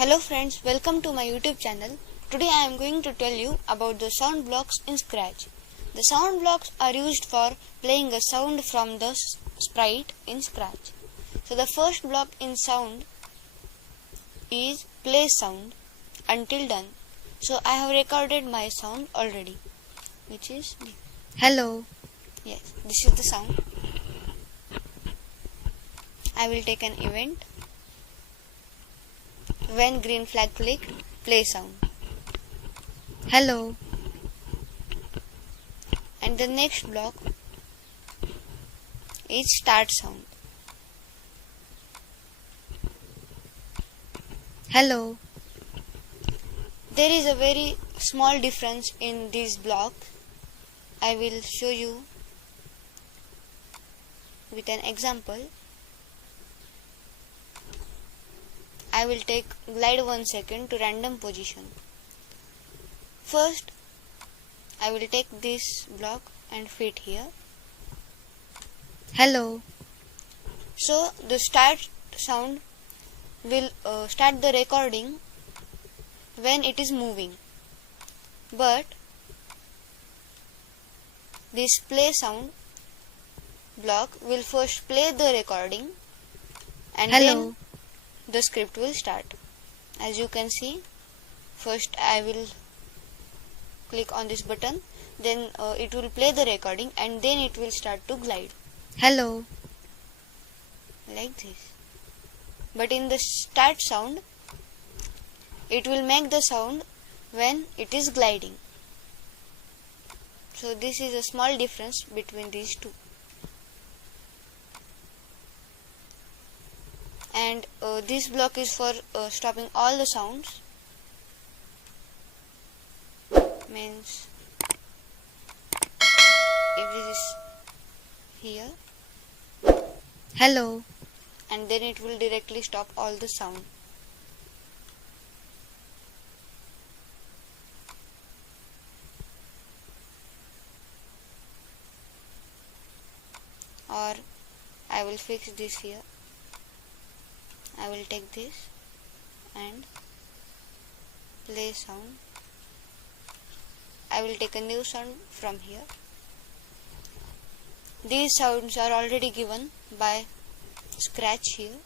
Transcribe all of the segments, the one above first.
Hello friends, welcome to my YouTube channel. Today I am going to tell you about the sound blocks in Scratch. The sound blocks are used for playing a sound from the sprite in Scratch. So the first block in sound is play sound until done. So I have recorded my sound already, which is hello. Yes, this is the sound. I will take an event. When green flag clicked, play sound. Hello. And the next block is start sound. Hello. There is a very small difference in these blocks. I will show you with an example. I will take glide 1 second to random position. First, I will take this block and fit here. Hello. So the start sound will start the recording when it is moving, but this play sound block will first play the recording and then the script will start. As you can see, first I will click on this button, then it will play the recording and then it will start to glide. Hello. Like this. But in the start sound, it will make the sound when it is gliding. So this is a small difference between these two. And this block is for stopping all the sounds. Means if this is here, hello, and then it will directly stop all the sound. Or I will fix this here. I will take this and play sound. I will take a new sound from here. These sounds are already given by Scratch here,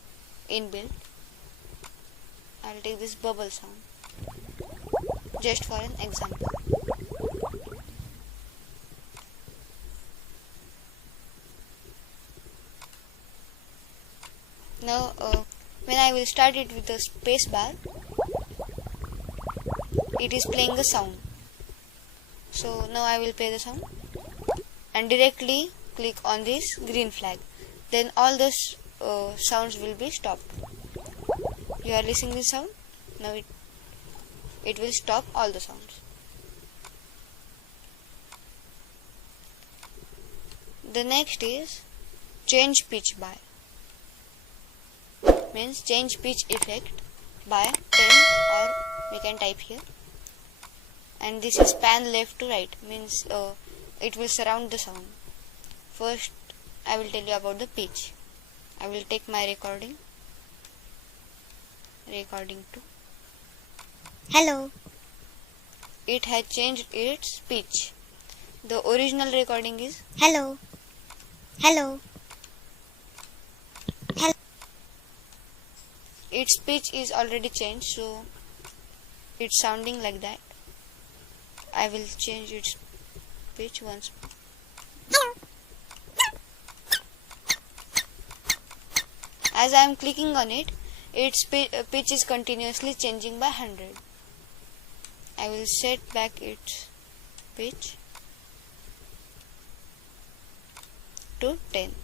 inbuilt. I will take this bubble sound just for an example. Now when I will start it with the space bar, it is playing a sound. So now I will play the sound and directly click on this green flag. Then all the sounds will be stopped. You are listening to the sound. Now it will stop all the sounds. The next is change pitch by. Means change pitch effect by 10, or we can type here. And this is pan left to right, means it will surround the sound. First I will tell you about the pitch. I will take my recording 2. Hello. It has changed its pitch. The original recording is hello. Hello. Hello. Its pitch is already changed, so it's sounding like that. I will change its pitch once more. As I am clicking on it, its pitch is continuously changing by 100. I will set back its pitch to 10.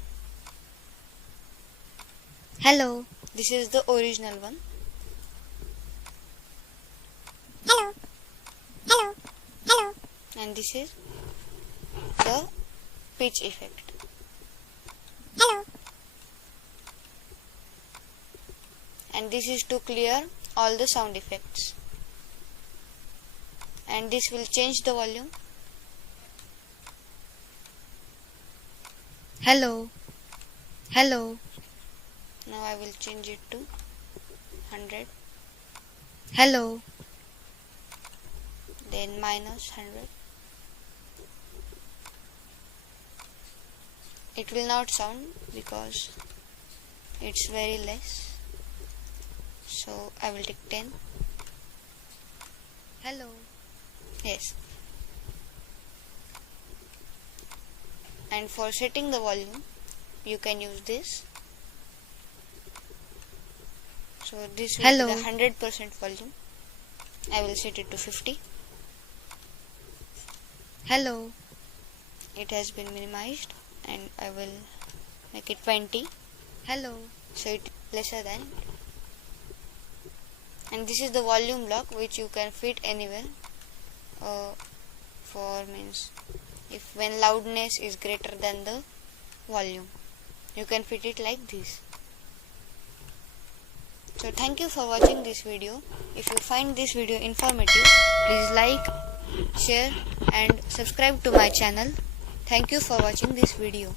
Hello. This is the original one. Hello. Hello. Hello. And this is the pitch effect. Hello. And this is to clear all the sound effects. And this will change the volume. Hello. Hello. Now I will change it to 100. Hello. Then minus 100. It will not sound because it's very less. So I will take 10. Hello. Yes. And for setting the volume, you can use this. So this will Hello. be the 100% volume. I will set it to 50. Hello. It has been minimized, and I will make it 20. Hello. So it lesser than. And this is the volume block which you can fit anywhere. For means if when loudness is greater than the volume, you can fit it like this. So thank you for watching this video. If you find this video informative, please like, share and subscribe to my channel. Thank you for watching this video.